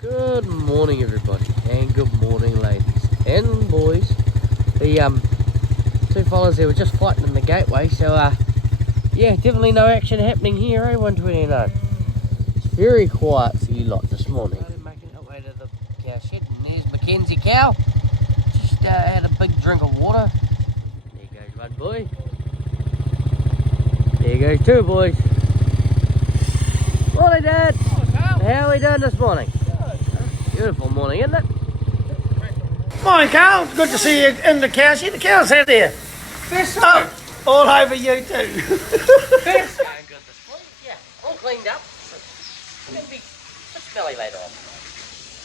Good morning, everybody, and good morning, ladies and boys. The two fellas there were just fighting in the gateway, so yeah, definitely no action happening here, eh? 129. It's very quiet for you lot this morning. Making our way to the cow shed, and there's Mackenzie cow. Just had a big drink of water. There goes one boy. There goes two boys. Morning, Dad. How are we doing this morning? Beautiful morning, isn't it? Morning, Carl. Good to see you in the cow shed. The cows out there. Oh, all over you too. Going good this morning. Yeah, all cleaned up. It's going to be a bit smelly later on.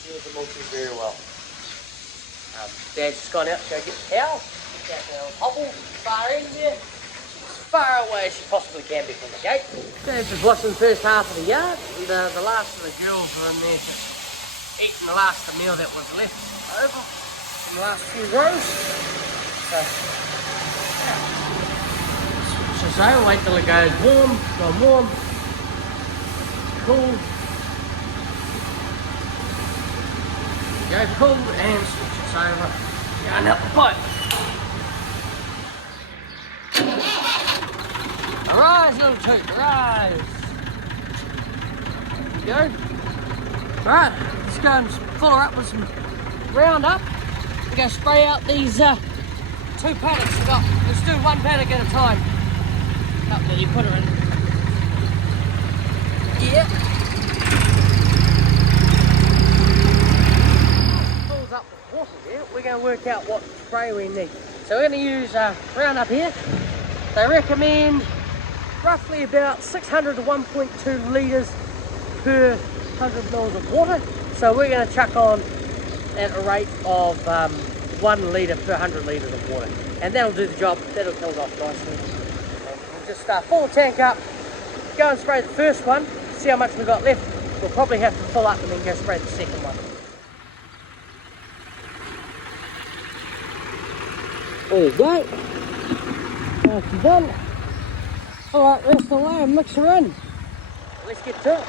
Deal with the milking very well. Dad's just gone out to go get the cow. Get that hobble far in there. As far away as she possibly can be from the gate. Dad's just washing the first half of the yard. And the last of the girls were in there eating the last of the meal that was left over from the last few rows. So, yeah. Switch this over, wait till it goes warm, gone warm, cool. Go cool and switch this over, going up the pipe. Arise, little toot, arise. There you go. Right, let's go and fill her up with some Roundup. We're going to spray out these two paddocks we've got. Let's do one paddock at a time. Up there, you put her in. Yep. Fills up the water there. We're going to work out what spray we need. So we're going to use Roundup here. They recommend roughly about 600 to 1.2 litres per 100 mils of water. So we're going to chuck on at a rate of 1 litre per 100 litres of water. And that'll do the job. That'll kill it off nicely. And we'll just fill the tank up, go and spray the first one, see how much we've got left. We'll probably have to fill up and then go spray the second one. There you go. That's done. Fill up the rest of the way and mix her in. Let's get to it.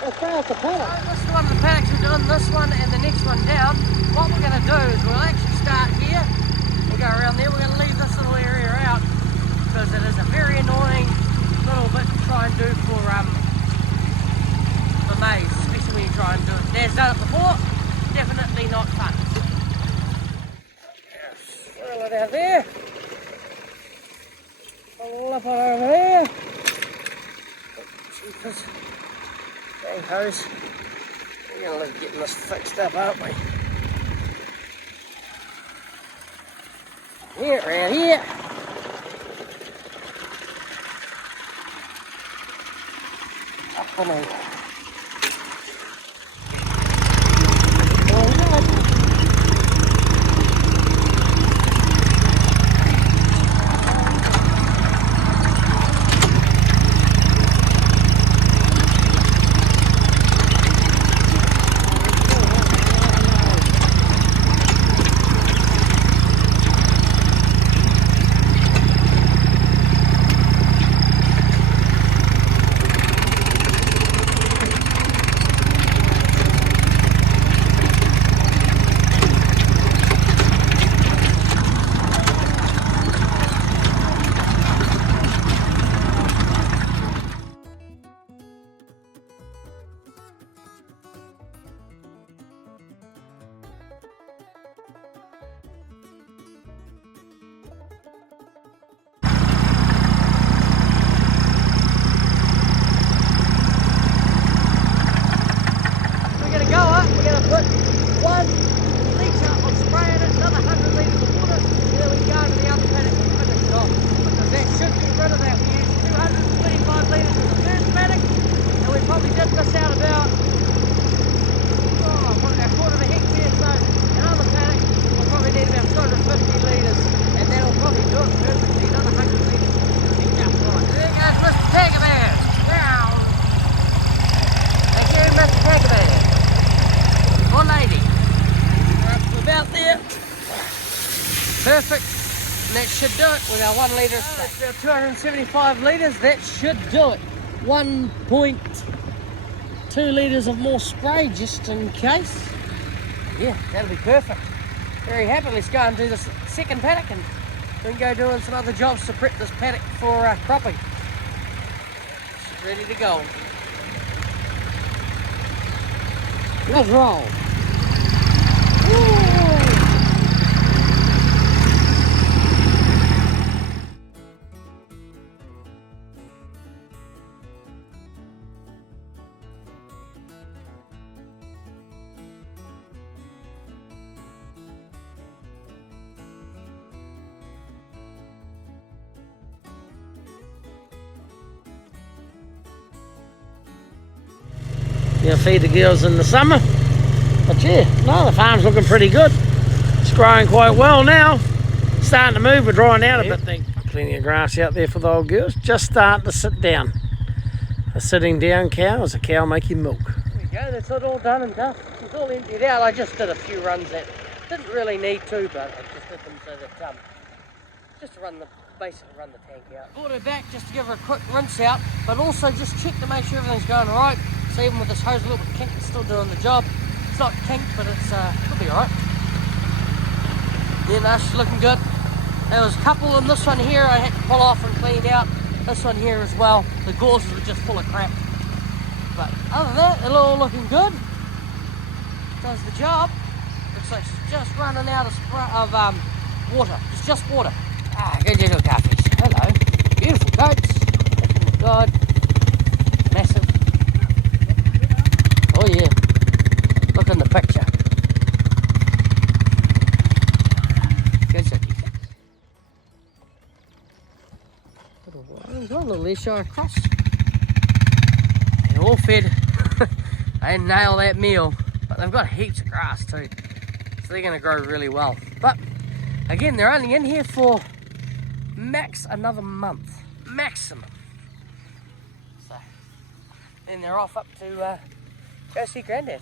Let's spray out the paddock. So this is one of the paddocks we're doing, this one and the next one down. What we're going to do is we'll actually start here and go around there. We're going to leave this little area out because it is a very annoying little bit to try and do for maize, especially when you try and do it. Dad's done it before, definitely not fun. Swirl it out there. Flip it over there. Jeepers. Dang hose. We're going to look at getting this fixed up, aren't we? Here, around here. Up and over. Put 1 litre of spray in it, another 100 litres of water, there we go to the other paddock and finish it off. Because that should get rid of that. We used 225 litres in the first paddock, and we probably did miss out about a quarter of a hectare, so another paddock will probably need about 250 litres, and that'll probably do it perfectly. Another 100 litres will be just right. There goes Mr. Tankerman. Down. Thank you, Mr. Tankerman. Or lady. We're up to about there. Perfect. And that should do it with our 1 litre. That's about 275 litres. That should do it. 1.2 2 litres of more spray just in case. Yeah, that'll be perfect. Very happy. Let's go and do this second paddock and then go doing some other jobs to prep this paddock for cropping. It's ready to go. Let's roll. Woo! You feed the girls in the summer. But yeah, no, the farm's looking pretty good. It's growing quite well now. Starting to move, we're drying out a bit. Plenty of grass out there for the old girls. Just starting to sit down. A sitting down cow is a cow making milk. There we go, that's it all done and dusted. It's all emptied out. I just did a few runs that didn't really need to, but I just did them so that just to basically run the tank out. Brought her back just to give her a quick rinse out, but also just check to make sure everything's going right. So even with this hose a little bit kinked, it's still doing the job. It's not kinked, but it'll be alright. Yeah, no, she's looking good. There was a couple in this one here I had to pull off and clean out. This one here as well. The gauzes were just full of crap. But other than that, they're all looking good. Does the job. Looks like she's just running out of water. It's just water. Ah, good little calfies. Hello. Beautiful goats. Oh my God. Massive. Oh yeah. Look in the picture. Good city. Got a little Ayrshire across. They're all fed. They nail that meal, but they've got heaps of grass too, so they're going to grow really well. But again, they're only in here for max another month, maximum. So then they're off up to go see Grandad.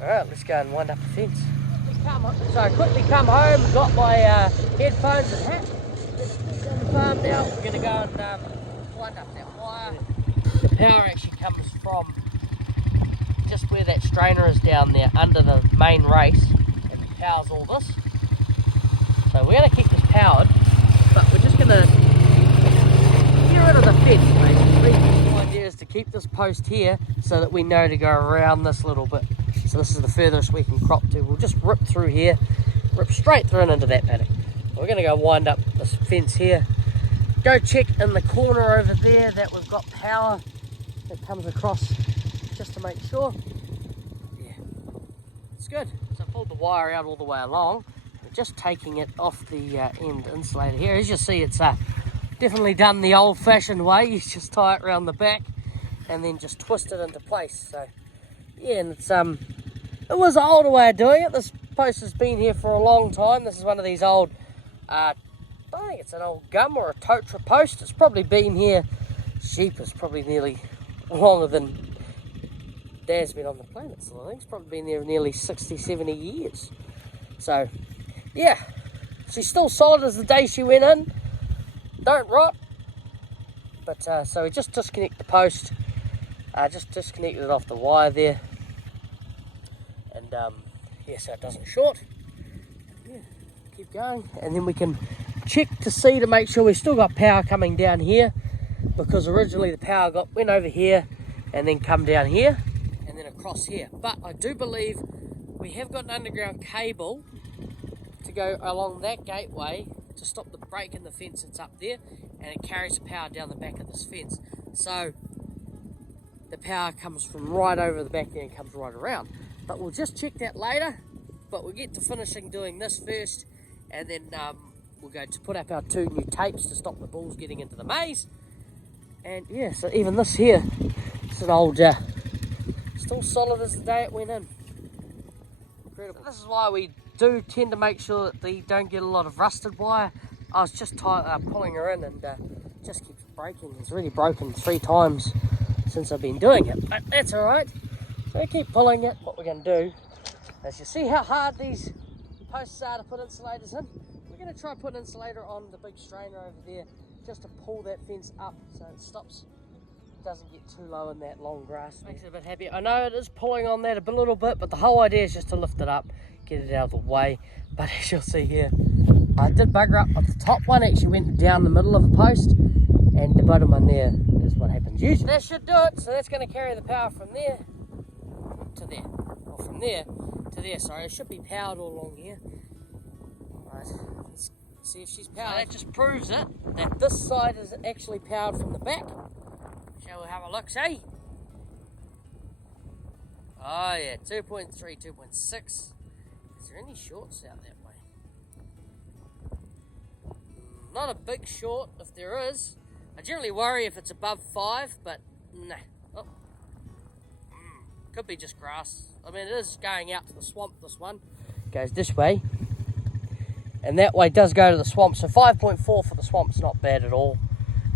All right, let's go and wind up the fence. So I quickly come home, got my headphones and hat. Let's go on the farm now. We're going to go and wind up that wire. The power actually comes from just where that strainer is down there under the main race, and it powers all this. So we're going to keep this powered, but we're just going to get rid of the fence basically. The idea is to keep this post here so that we know to go around this little bit. So this is the furthest we can crop to. We'll just rip through here, rip straight through and into that paddock. We're going to go wind up this fence here. Go check in the corner over there that we've got power that comes across just to make sure. Yeah, it's good. So I pulled the wire out all the way along. We're just taking it off the end insulator here. As you see, it's definitely done the old-fashioned way. You just tie it around the back and then just twist it into place. So yeah, and it's it was an older way of doing it. This post has been here for a long time. This is one of these old I think it's an old gum or a totra post. It's probably been here, sheep is probably nearly longer than Dad's been on the planet, so I think it's probably been there nearly 60, 70 years. So, yeah, she's still solid as the day she went in. Don't rot. But, so we just disconnect the post. Just disconnected it off the wire there. And, yeah, so it doesn't short. Yeah, keep going. And then we can check to see to make sure we've still got power coming down here, because originally the power went over here and then come down here and then across here. But I do believe we have got an underground cable to go along that gateway to stop the break in the fence that's up there, and it carries the power down the back of this fence. So the power comes from right over the back there and comes right around. But we'll just check that later. But we'll get to finishing doing this first, and then we'll go to put up our 2 new tapes to stop the bulls getting into the maize. And yeah, so even this here, it's an old, still solid as the day it went in. Incredible. So this is why we do tend to make sure that they don't get a lot of rusted wire. I was just pulling her in and just keeps breaking. It's already broken 3 times since I've been doing it, but that's all right. So we keep pulling it. What we're going to do is, you see how hard these posts are to put insulators in? We're going to try put an insulator on the big strainer over there just to pull that fence up so it stops doesn't get too low in that long grass. Makes it a bit happier. I know it is pulling on that a little bit, but the whole idea is just to lift it up, get it out of the way. But as you'll see here, I did bugger up, but the top one actually went down the middle of the post, and the bottom one there is what happens usually. That should do it. So that's going to carry the power from there to there, or from there to there. Sorry, it should be powered all along here. Right, let's see if she's powered. So that just proves it, that this side is actually powered from the back. Shall we have a look, see? Oh yeah, 2.3, 2.6. Is there any shorts out that way? Not a big short, if there is. I generally worry if it's above 5, but nah. Oh. Could be just grass. I mean, it is going out to the swamp, this one. Goes this way. And that way does go to the swamp. So 5.4 for the swamp's not bad at all.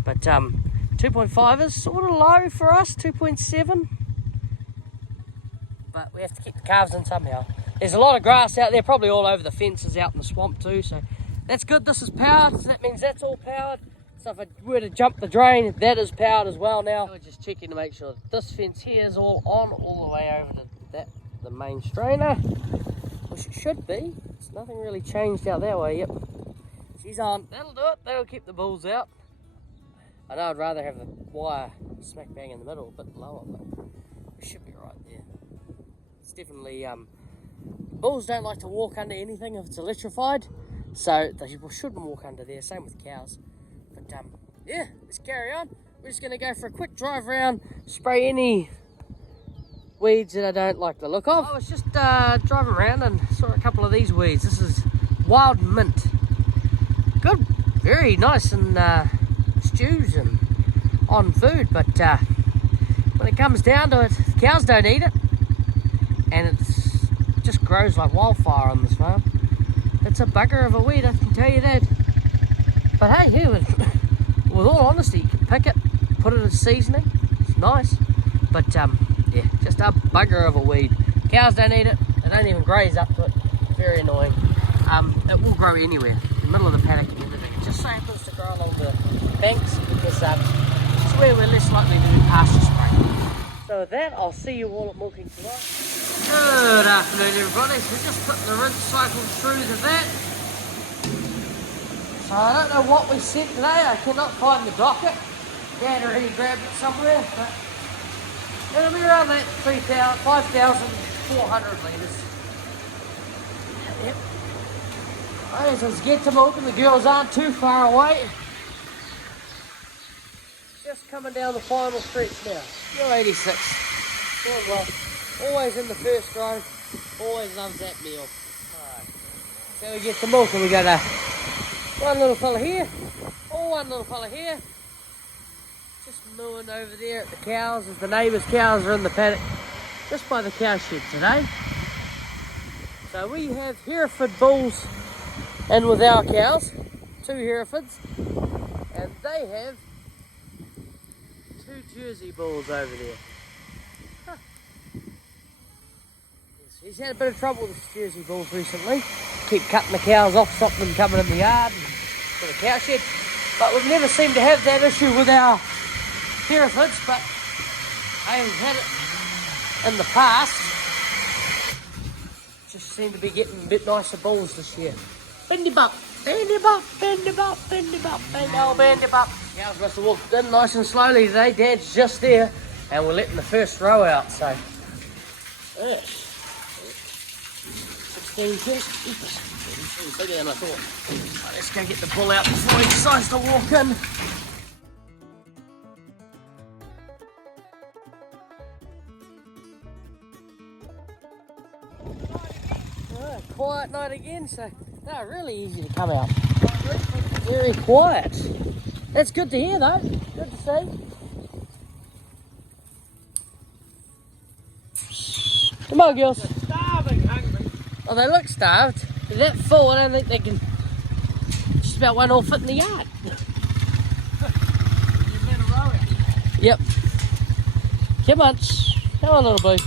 But 2.5 is sort of low for us, 2.7. But we have to keep the calves in somehow. There's a lot of grass out there, probably all over the fences out in the swamp too. So that's good. This is powered, so that means that's all powered. So if I were to jump the drain, that is powered as well now. We're just checking to make sure that this fence here is all on, all the way over to the main strainer, which it should be. There's nothing really changed out that way. Yep, she's on. That'll do it. That'll keep the bulls out. I know I'd rather have the wire smack bang in the middle, a bit lower, but it should be right there. It's definitely, bulls don't like to walk under anything if it's electrified, so they shouldn't walk under there, same with cows. But yeah, let's carry on. We're just going to go for a quick drive around, spray any weeds that I don't like the look of. I was just driving around and saw a couple of these weeds. This is wild mint. Good, very nice and stews and on food, but when it comes down to it, the cows don't eat it, and it just grows like wildfire on this farm. It's a bugger of a weed, I can tell you that. But hey, here, with all honesty, you can pick it, put it as seasoning. It's nice, but yeah, just a bugger of a weed. Cows don't eat it. They don't even graze up to it. Very annoying. It will grow anywhere, in the middle of the paddock and everything. It just so happens to grow along the banks because it's where we're less likely to do pasture spray. So with that, I'll see you all at milking tonight. Good afternoon, everybody. So we're just putting the rinse cycle through to that. So I don't know what we sent today. I cannot find the docket. Dad already grabbed it somewhere, but it'll be around that 5,400 litres. Yep. Alright, so let's get to milking. The girls aren't too far away. Just coming down the final stretch now. You're 86. Doing well. Always in the first row. Always loves that meal. Alright. So we get to milking. We got one little fella here. One little fella here. Just mooing over there at the cows as the neighbours' cows are in the paddock. Just by the cow shed today. So we have Hereford bulls in with our cows. 2 Herefords. And they have 2 Jersey bulls over there. Huh. He's had a bit of trouble with his Jersey bulls recently. Keep cutting the cows off, stopping them coming in the yard for the cow shed. But we've never seemed to have that issue with our Herefords, but I haven't had it in the past. Just seem to be getting a bit nicer bulls this year. Bendy bop, bendy bop, bendy bop, bendy bop, bendy bop, bendy bop. Cows must have walked in nice and slowly today. Dad's just there, and we're letting the first row out, so. Yes. 16 cents. Bigger than I thought. Right, let's go get the bull out before he decides to walk in. Right, quiet night again, so they're really easy to come out. Very quiet. That's good to hear though. Good to see. Come on, girls. They're starving, hungry. Oh, they look starved. They're that full, I don't think they can just about one all fit in the yard. You've been a row out. Yep. Come on. Come on, little boo. That's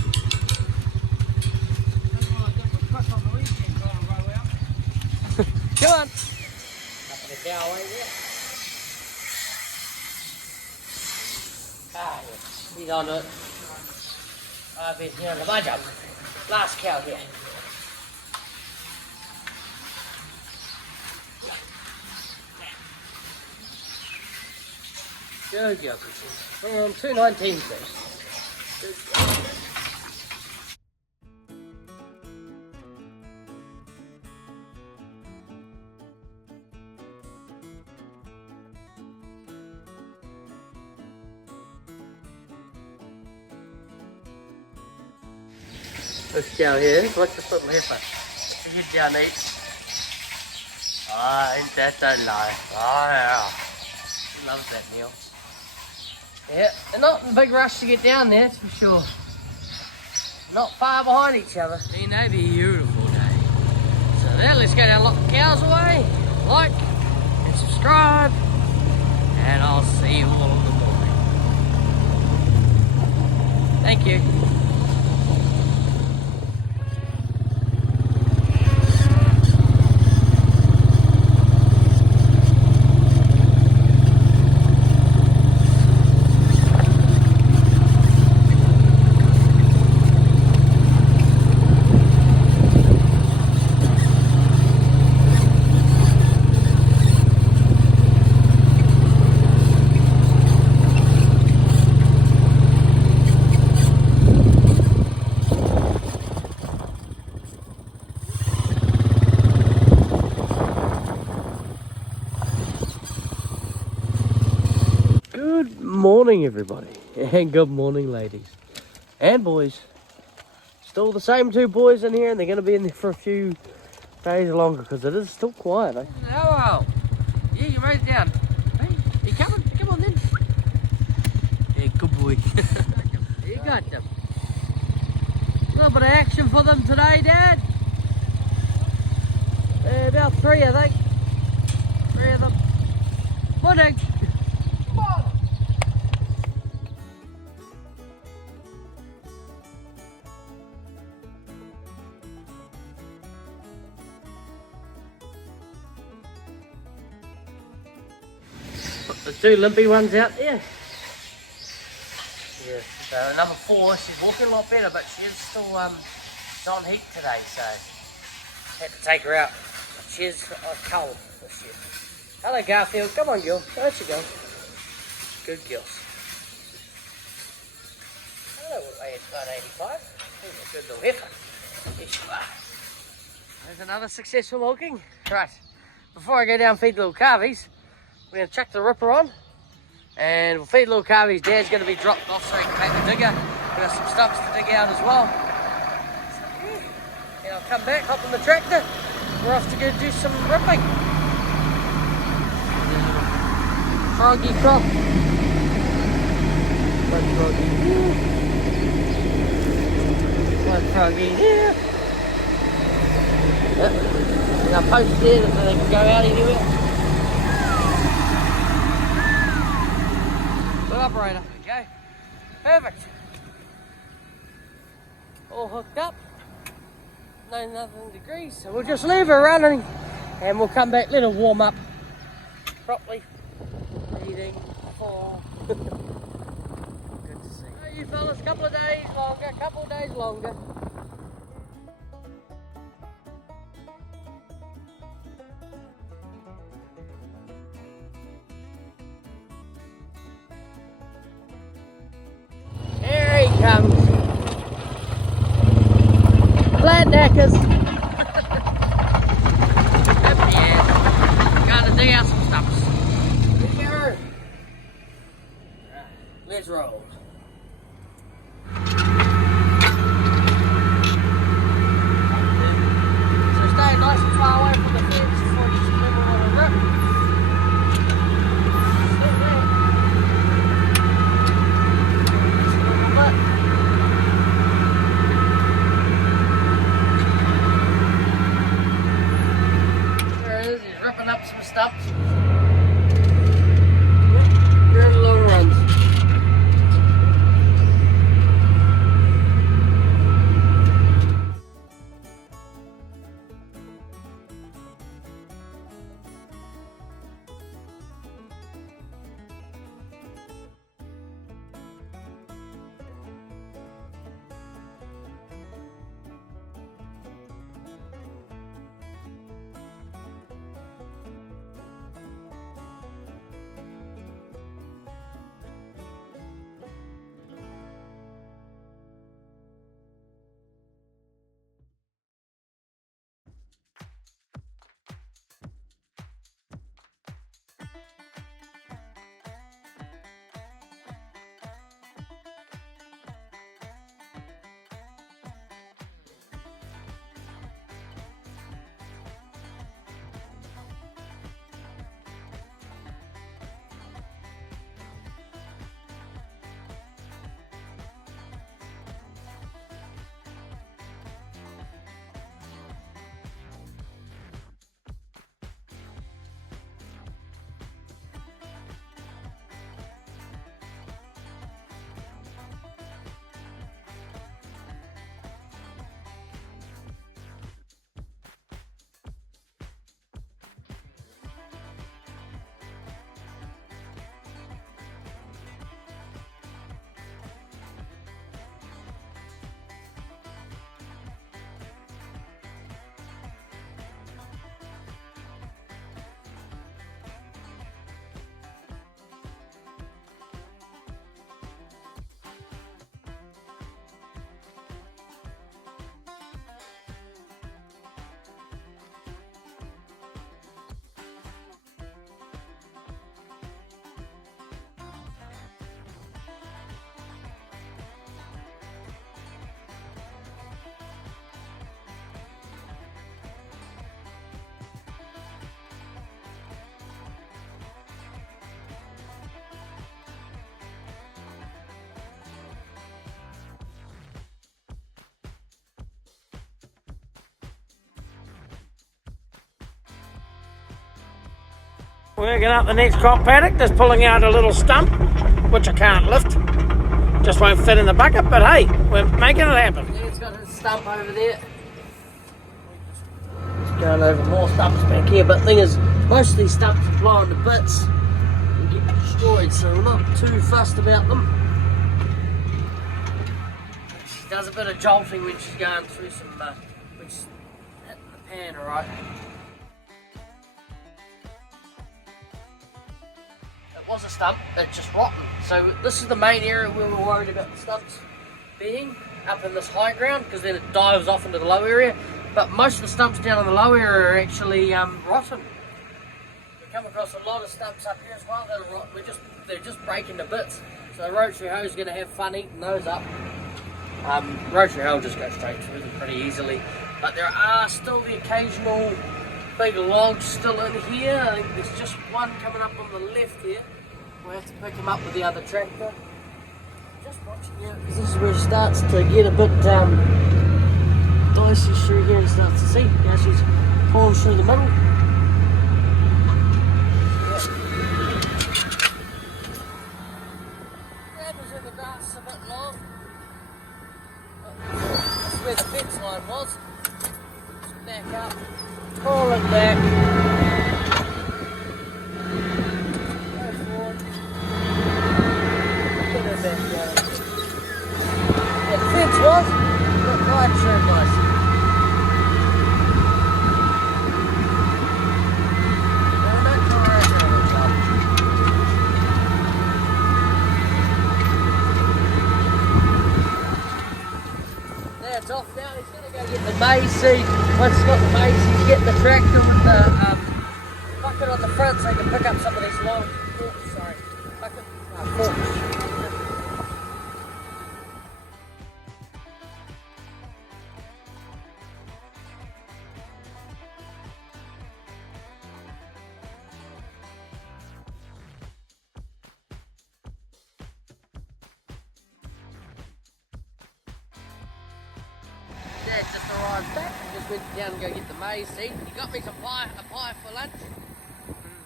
what I did with Chris on the weekend, got a row out. Come on. Up in the cow away there. Ah, yeah. He's on it. I've been here on the mud jump. Last cow here. Good job. 219 first. This cow here, look at this little heifer. The head down eat. Ah, ain't that the life? Oh yeah. Loves that meal. Yeah, they're not in a big rush to get down there, that's for sure. Not far behind each other. Ain't that beautiful day? So now let's go down and lock the cows away. Like and subscribe. And I'll see you all in the morning. Thank you. Good morning, everybody, and good morning, ladies and boys. Still the same two boys in here, and they're going to be in there for a few days longer because it is still quiet. Eh? Hello. Yeah, you wrote it down. Hey, you coming? Come on then. Yeah, good boy. You got them. A little bit of action for them today, Dad. About 3, I think. 3 of them. Morning. Put the 2 limpy ones out there. Yeah, so number 4, she's walking a lot better, but she is still she's on heat today, so had to take her out. She is cold this year. Hello, Garfield. Come on, girl. There she go. Good girls. Hello, weigh about 85. Here's a good little heifer. There you are. There's another successful milking. Right, before I go down and feed the little calvies, we're going to chuck the ripper on and we'll feed little calvies. Dad's going to be dropped off so he can take the digger. We've got some stumps to dig out as well. So, yeah. And I'll come back, hop on the tractor. We're off to go do some ripping. Froggy crop. One froggy here. One froggy here. Yep. And I'll post there that they can go out anywhere. Good operator. There we go. Perfect. All hooked up. No nothing degrees. So we'll just leave her running and we'll come back, let her warm up properly. Eating for good to see. So you fellas, couple of days longer. Here he comes. Flat knackers. Yeah. Gotta dig out some stumps. Let's roll. So stay nice and far away from the fence before you swim on the rip. Sit there. Just a little bit. There it is, he's ripping up some stumps. Yep, you're in the little runs. Working up the next crop paddock, just pulling out a little stump, which I can't lift. Just won't fit in the bucket, but hey, we're making it happen. Yeah, it's got his stump over there. Just going over more stumps back here, but the thing is, most of these stumps are blown to bits and get destroyed, so we're not too fussed about them. She does a bit of jolting when she's going through some, when she's hitting the pan, alright. It was a stump, it's just rotten. So this is the main area where we're worried about the stumps being, up in this high ground, because then it dives off into the low area. But most of the stumps down in the low area are actually rotten. We come across a lot of stumps up here as well that are rotten. They're just breaking to bits. So the rotary hoe is going to have fun eating those up. Rotary hoe will just go straight through them pretty easily. But there are still the occasional big logs still in here. I think there's just one coming up on the left here. We'll have to pick him up with the other tractor. Just watching here, because this is where it starts to get a bit dicey through here and starts to see. Now she's pulling through the middle. Happens when the grass is a bit long. This is where the fence line was. Just back up, pull it back. Yeah, the fence was, but right sure it was. There, it's off now. He's going to go get the maize seed. Once he's got the maize seed, he's getting the tractor with the bucket on the front so he can pick up some of these long forks. Sorry, bucket, forks. Dad just arrived back and just went down and go get the maize seed. He got me some pie, a pie for lunch.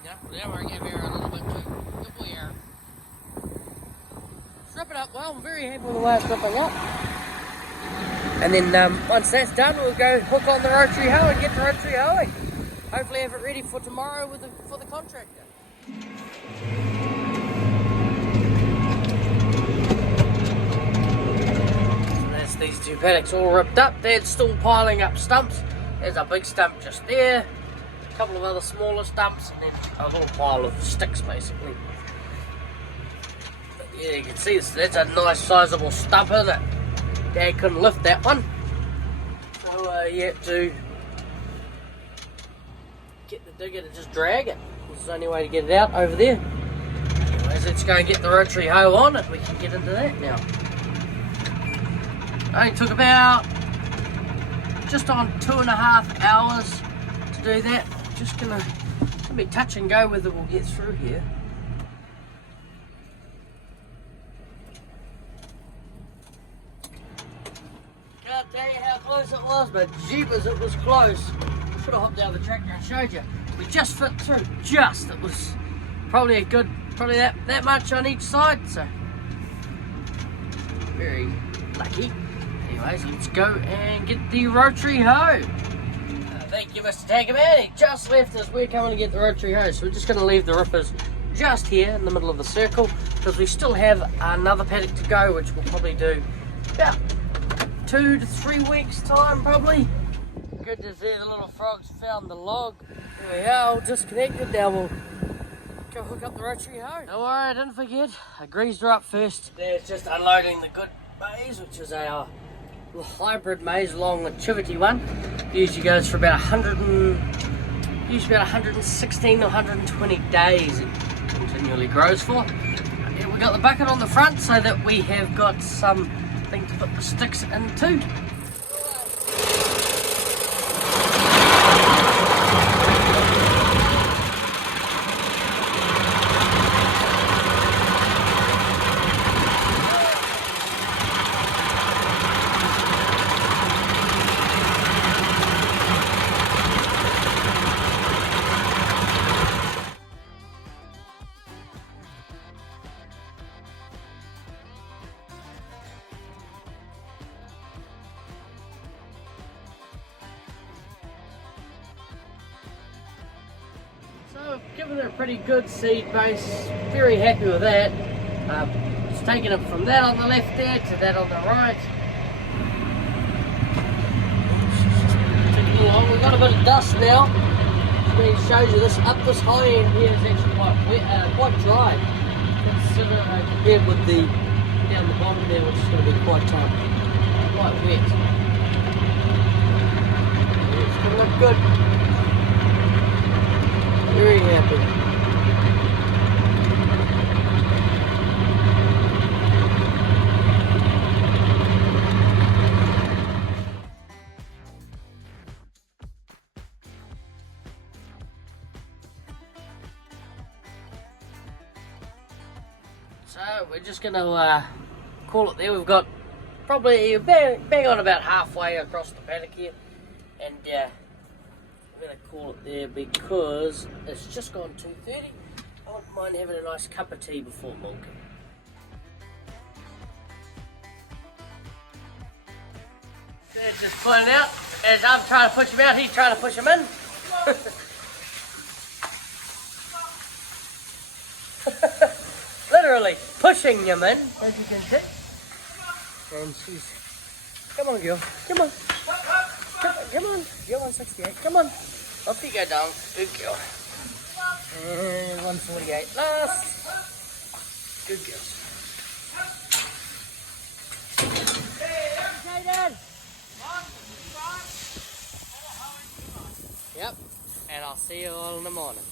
Yeah, now we're going to give her a little bit too. Good boy, Aaron. Strip it up well. I'm very happy with the way it's stripping up. And then once that's done, we'll go hook on the rotary hoe and get the rotary hoeing. Hopefully have it ready for tomorrow for the contractor. These two paddocks all ripped up. They're still piling up stumps. There's a big stump just there, a couple of other smaller stumps, and then a little pile of sticks basically. But yeah, you can see that's a nice sizable stump, isn't it? Dad couldn't lift that one, so you had to get the digger to just drag it. This is the only way to get it out over there. Anyways, let's go and get the rotary hoe on and we can get into that now. It took about just on 2.5 hours to do that. Just gonna be touch and go whether we'll get through here. Can't tell you how close it was, but jeepers, it was close. Should have hopped out of the tractor and showed you. We just fit through, just. It was probably a good, probably that much on each side, so very lucky. Anyways, let's go and get the rotary hoe. Thank you, Mr. Tankerman. He just left us. We're coming to get the rotary hoe. So we're just going to leave the rippers just here in the middle of the circle because we still have another paddock to go, which we'll probably do about 2 to 3 weeks time probably. Good to see the little frogs found the log. There we are, all disconnected. Now we'll go hook up the rotary hoe. Don't worry, I didn't forget. I greased her up first. There's just unloading the good maize, which is our hybrid maize along with Chivity one. Usually goes for about 116 or 120 days it continually grows for. And we got the bucket on the front so that we have got something to put the sticks into. given it a pretty good seed base. Very happy with that. It's taken it from that on the left there to that on the right. We've got a bit of dust now. It shows you this up this high end here is actually quite wet, quite dry. Consider compared with the down the bottom there, which is going to be quite wet. It's going to look good. Very happy. So we're just going to call it there. We've got probably bang on about halfway across the paddock here, and I'm going to call it there because it's just gone 2:30. I wouldn't mind having a nice cup of tea before milking. Dad's just pulling out. As I'm trying to push him out, he's trying to push him in. Literally pushing him in, as you can see. And she's, come on girl, come on. Come on, you're 168, come on. Off you go, dog, good girl. And 148 last. Good girls. Okay, Dad. Yep, and I'll see you all in the morning.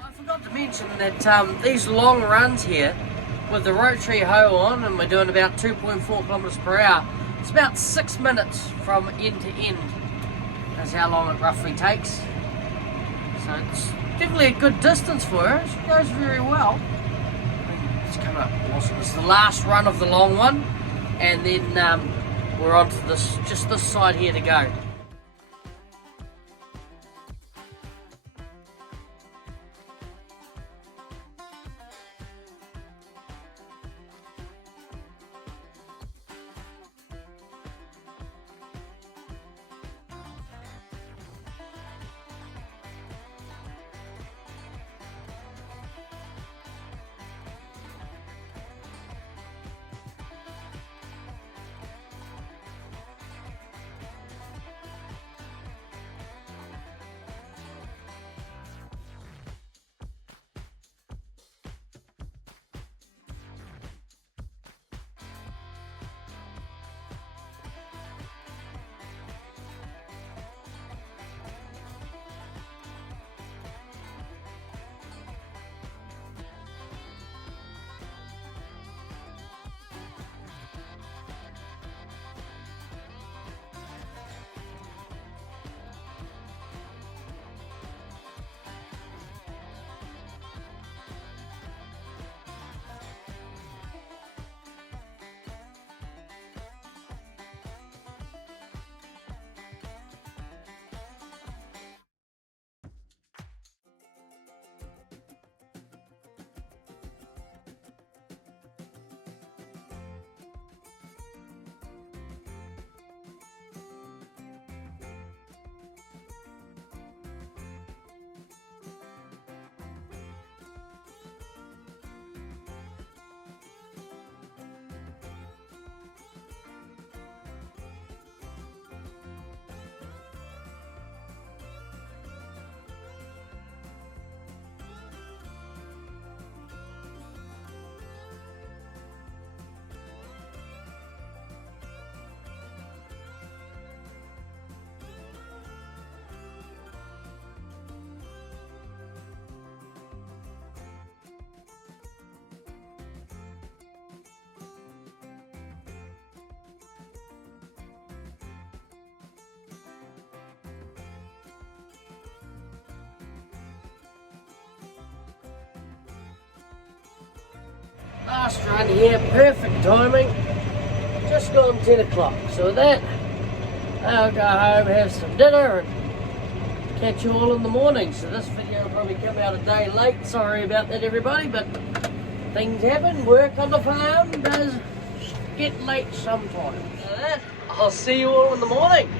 I forgot to mention that these long runs here with the Rotary hoe on, and we're doing about 2.4 kilometers per hour, it's about 6 minutes from end to end. That's how long it roughly takes. So it's definitely a good distance for her. She goes very well. It's coming up awesome. It's the last run of the long one, and then we're on to just this side here to go. pasture in here, perfect timing. Just gone 10 o'clock. So with that, I'll go home, have some dinner, and catch you all in the morning. So this video will probably come out a day late. Sorry about that, everybody, but things happen. Work on the farm does get late sometimes. So that, I'll see you all in the morning.